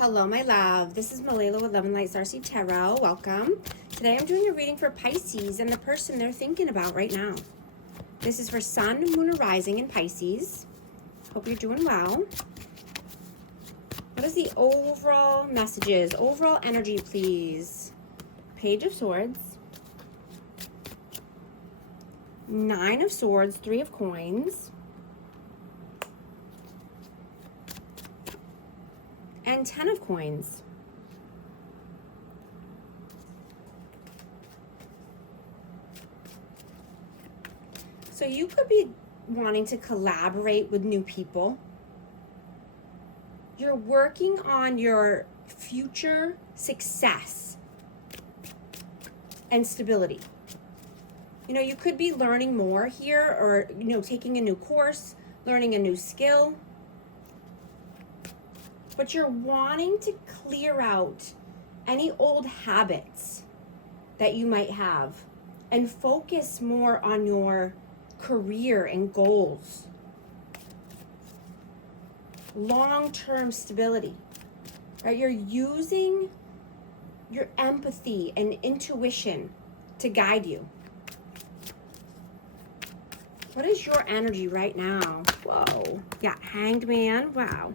Hello, my love. This is Malala with Love and Light Starseed Tarot. Welcome. Today I'm doing a reading for Pisces and the person they're thinking about right now. This is for Sun, Moon, or Rising in Pisces. Hope you're doing well. What is the overall messages? Overall energy, please. Page of Swords. Nine of Swords, Three of Coins. And 10 of Coins. So you could be wanting to collaborate with new people. You're working on your future success and stability. You know, you could be learning more here, or, you know, taking a new course, learning a new skill. But you're wanting to clear out any old habits that you might have and focus more on your career and goals. Long-term stability, right? You're using your empathy and intuition to guide you. What is your energy right now? Whoa. Yeah, Hanged Man. Wow.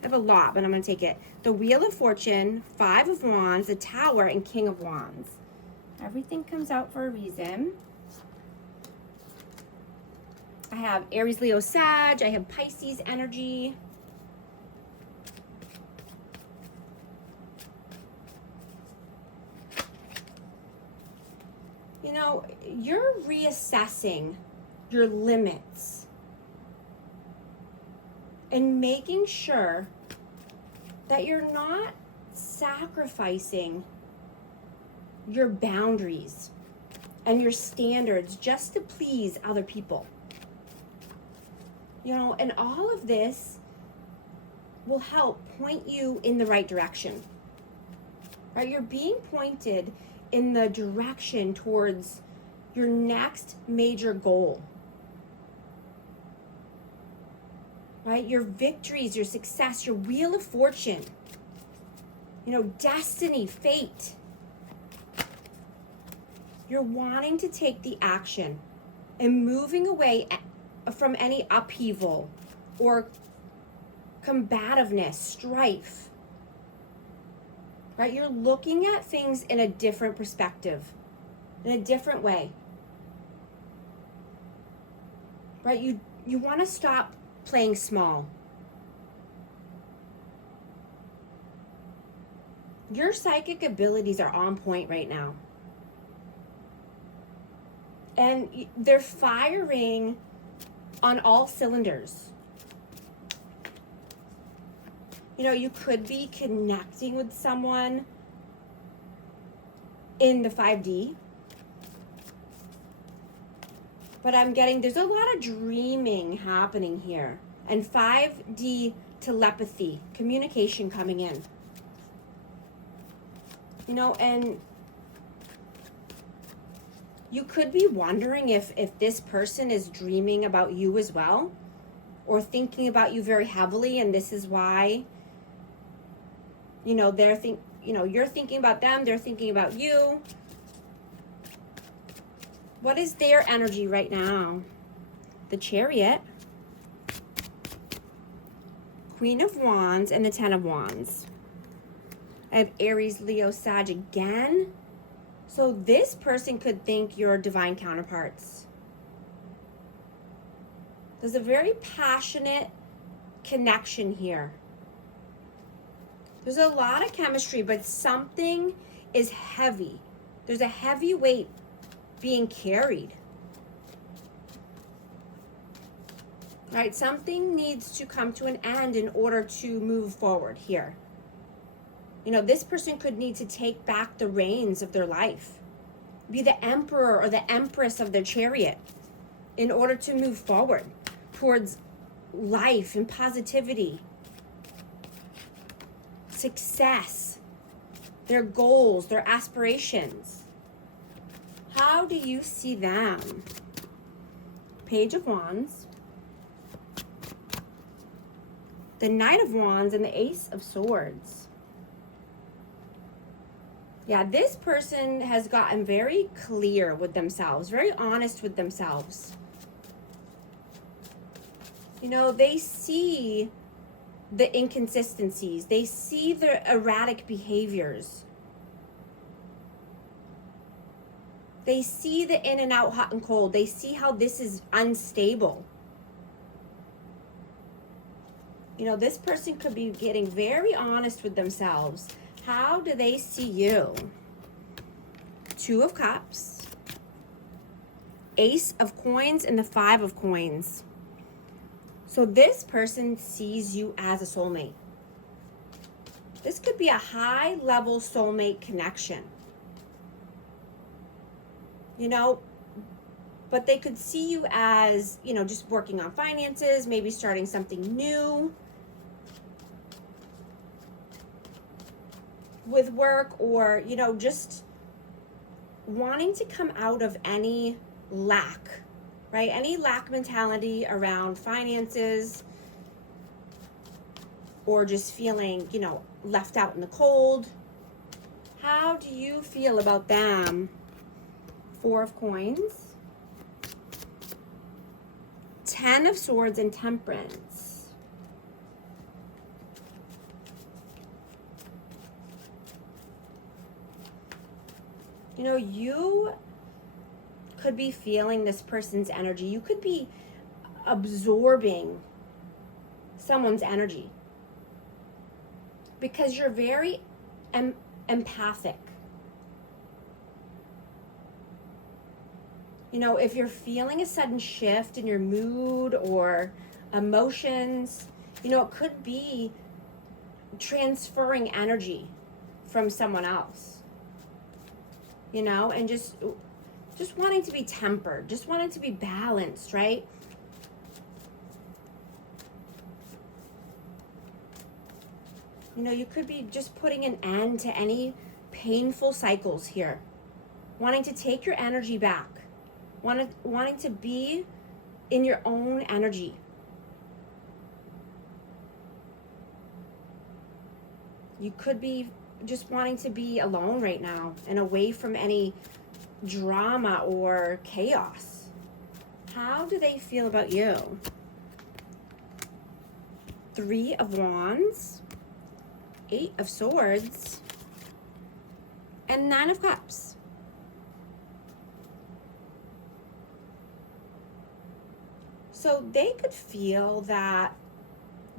I have a lot, but I'm going to take it. The Wheel of Fortune, Five of Wands, the Tower, and King of Wands. Everything comes out for a reason. I have Aries, Leo, Sag. I have Pisces energy. You know, you're reassessing your limits and making sure that you're not sacrificing your boundaries and your standards just to please other people. You know, and all of this will help point you in the right direction. Right? You're being pointed in the direction towards your next major goal. Right? Your victories, your success, your Wheel of Fortune, you know, destiny, fate. You're wanting to take the action and moving away from any upheaval or combativeness, strife. Right? You're looking at things in a different perspective, in a different way. Right? You want to stop playing small. Your psychic abilities are on point right now. And they're firing on all cylinders. You know, you could be connecting with someone in the 5D. But I'm getting, there's a lot of dreaming happening here. And 5D telepathy, communication coming in. You know, and you could be wondering if this person is dreaming about you as well, or thinking about you very heavily, and this is why, you know, you're thinking about them, they're thinking about you. What is their energy right now? The Chariot, Queen of Wands, and the Ten of Wands. I have Aries, Leo, Sag again. So this person could think you're divine counterparts. There's a very passionate connection here. There's a lot of chemistry, but something is heavy. There's a heavy weight being carried. Right? Something needs to come to an end in order to move forward here. You know, this person could need to take back the reins of their life, be the emperor or the empress of their chariot in order to move forward towards life and positivity, success, their goals, their aspirations. How do you see them? Page of Wands, the Knight of Wands, and the Ace of Swords. Yeah, this person has gotten very clear with themselves, very honest with themselves. You know, they see the inconsistencies. They see the erratic behaviors. They see the in and out, hot and cold. They see how this is unstable. You know, this person could be getting very honest with themselves. How do they see you? Two of Cups, Ace of Coins, and the Five of Coins. So this person sees you as a soulmate. This could be a high-level soulmate connection. You know, but they could see you as, you know, just working on finances, maybe starting something new with work, or, you know, just wanting to come out of any lack, right? Any lack mentality around finances, or just feeling, you know, left out in the cold. How do you feel about them? Four of Coins, Ten of Swords, and Temperance. You know, you could be feeling this person's energy. You could be absorbing someone's energy because you're very empathic. You know, if you're feeling a sudden shift in your mood or emotions, you know, it could be transferring energy from someone else, you know, and just wanting to be tempered, just wanting to be balanced, right? You know, you could be just putting an end to any painful cycles here, wanting to take your energy back, wanting to be in your own energy. You could be just wanting to be alone right now and away from any drama or chaos. How do they feel about you? Three of Wands, Eight of Swords, and Nine of Cups. So they could feel that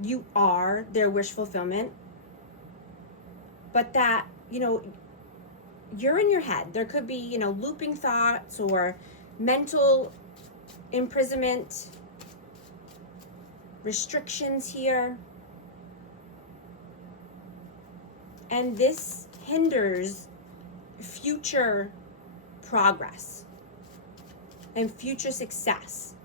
you are their wish fulfillment, but that, you know, you're in your head. There could be, you know, looping thoughts or mental imprisonment, restrictions here. And this hinders future progress and future success.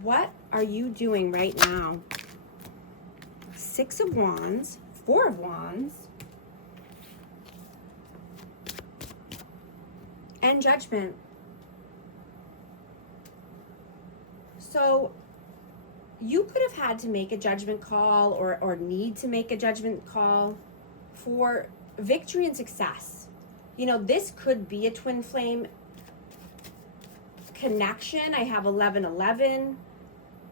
What are you doing right now? Six of Wands, Four of Wands, and Judgment. So you could have had to make a judgment call or need to make a judgment call for victory and success. You know, this could be a twin flame connection. I have 11-11,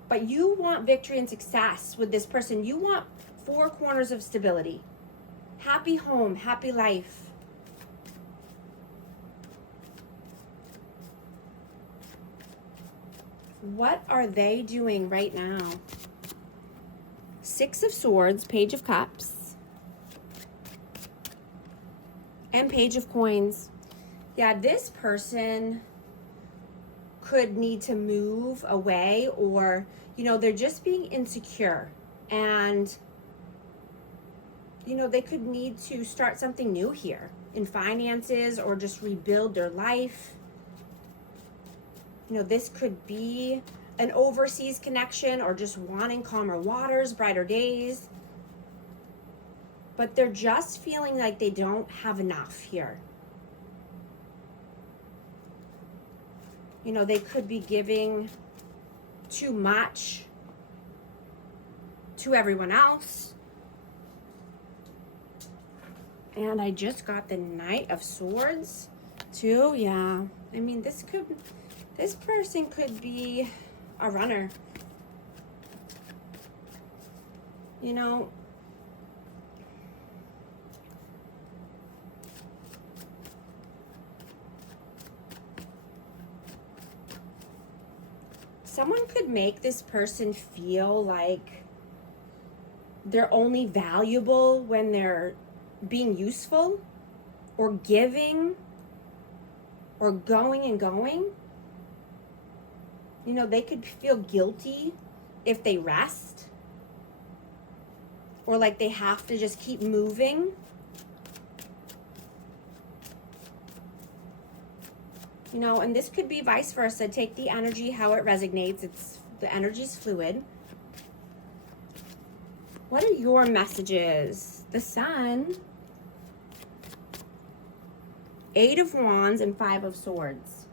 but you want victory and success with this person. You want four corners of stability, happy home, happy life. What are they doing right now? Six of Swords, Page of Cups, and Page of Coins. Yeah, this person could need to move away, or, you know, they're just being insecure, and, you know, they could need to start something new here in finances or just rebuild their life. You know, this could be an overseas connection or just wanting calmer waters, brighter days. But they're just feeling like they don't have enough here. You know, they could be giving too much to everyone else. And I just got the Knight of Swords too. Yeah, I mean, this person could be a runner. You know, someone could make this person feel like they're only valuable when they're being useful or giving or going and going. You know, they could feel guilty if they rest, or like they have to just keep moving. You know, and this could be vice versa. Take the energy how it resonates. The energy's fluid. What are your messages? The Sun, 8 of Wands, and 5 of Swords.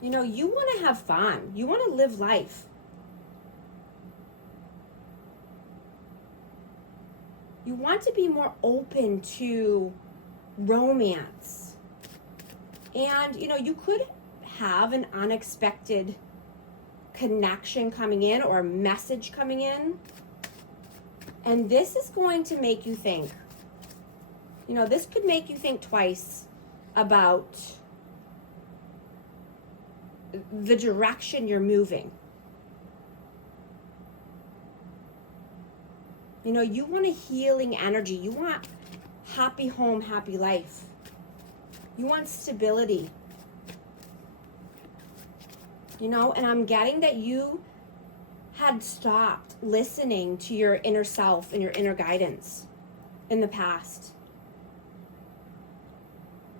You know, you want to have fun. You want to live life. You want to be more open to romance. And, you know, you could have an unexpected connection coming in or a message coming in. And this is going to make you think. You know, this could make you think twice about the direction you're moving. You know, you want a healing energy. You want happy home, happy life. You want stability. You know, and I'm getting that you had stopped listening to your inner self and your inner guidance in the past.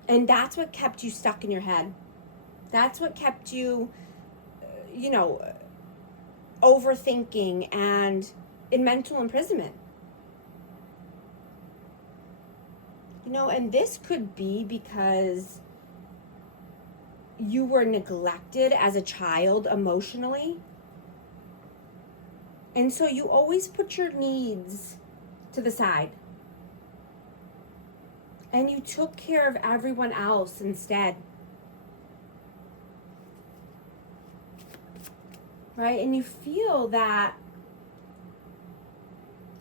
And that's what kept you stuck in your head. That's what kept you, you know, overthinking and in mental imprisonment. You know, and this could be because you were neglected as a child emotionally. And so you always put your needs to the side. And you took care of everyone else instead. Right? And you feel that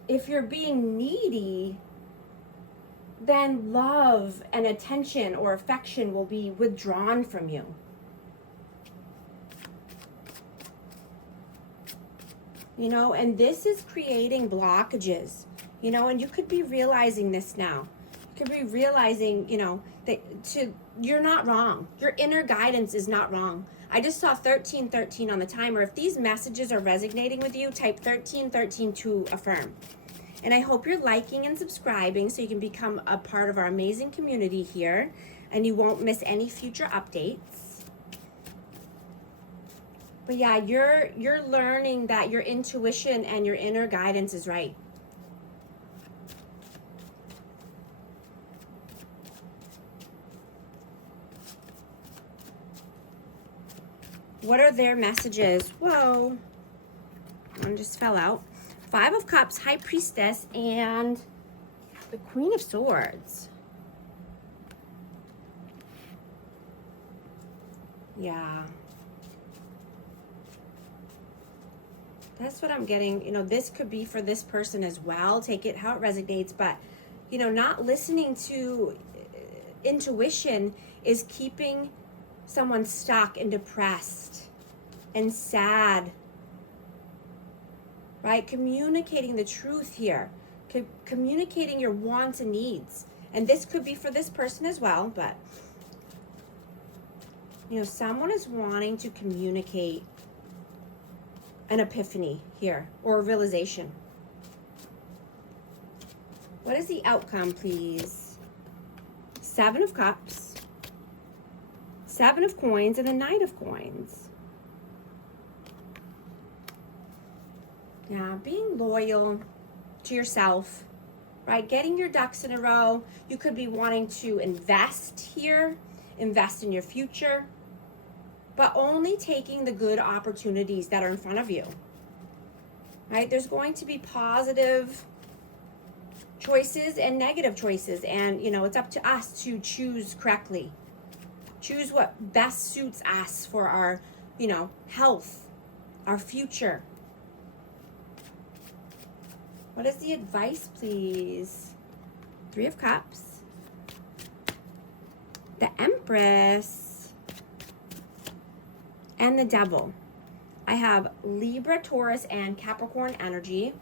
if you're being needy, then love and attention or affection will be withdrawn from you. You know, and this is creating blockages, you know, and you could be realizing this now. You could be realizing, you know, that you're not wrong. Your inner guidance is not wrong. I just saw 1313 on the timer. If these messages are resonating with you, type 1313 to affirm. And I hope you're liking and subscribing so you can become a part of our amazing community here and you won't miss any future updates. But yeah, you're learning that your intuition and your inner guidance is right. What are their messages? Whoa, one just fell out. 5 of Cups, High Priestess, and the Queen of Swords. Yeah. That's what I'm getting. You know, this could be for this person as well. Take it how it resonates. But, you know, not listening to intuition is keeping someone stuck and depressed and sad. Right? Communicating the truth here. Communicating your wants and needs. And this could be for this person as well. But, you know, someone is wanting to communicate an epiphany here, or a realization. What is the outcome, please? 7 of Cups, 7 of Coins, and the Knight of Coins. Yeah, being loyal to yourself, right? Getting your ducks in a row. You could be wanting to invest here, invest in your future. but only taking the good opportunities that are in front of you, right? There's going to be positive choices and negative choices, and it's up to us to choose correctly. Choose what best suits us for our, health, our future. What is the advice, please? 3 of Cups, the Empress, and the Devil. I have Libra, Taurus, and Capricorn energy.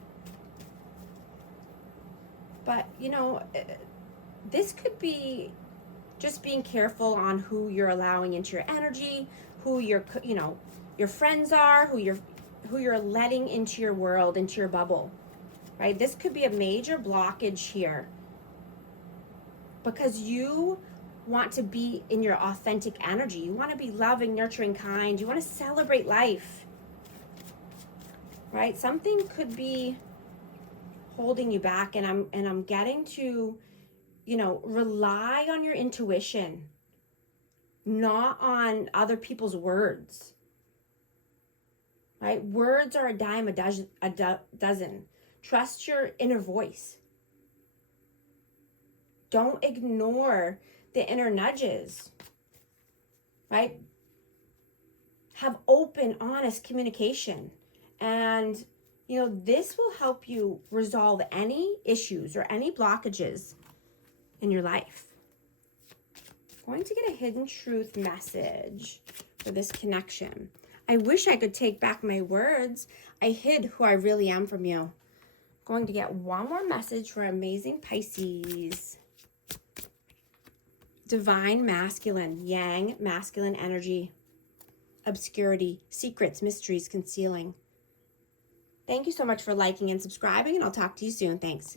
But, this could be just being careful on who you're allowing into your energy, who your friends are, who you're letting into your world, into your bubble, right? This could be a major blockage here because you want to be in your authentic energy. You want to be loving, nurturing, kind. You want to celebrate life, right? Something could be holding you back, and I'm getting to, rely on your intuition, not on other people's words, right? Words are a dime a dozen. Trust your inner voice. Don't ignore the inner nudges, right? Have open, honest communication. And, this will help you resolve any issues or any blockages in your life. I'm going to get a hidden truth message for this connection. I wish I could take back my words. I hid who I really am from you. I'm going to get one more message for amazing Pisces. Divine masculine, yang masculine energy, obscurity, secrets, mysteries, concealing. Thank you so much for liking and subscribing, and I'll talk to you soon. Thanks.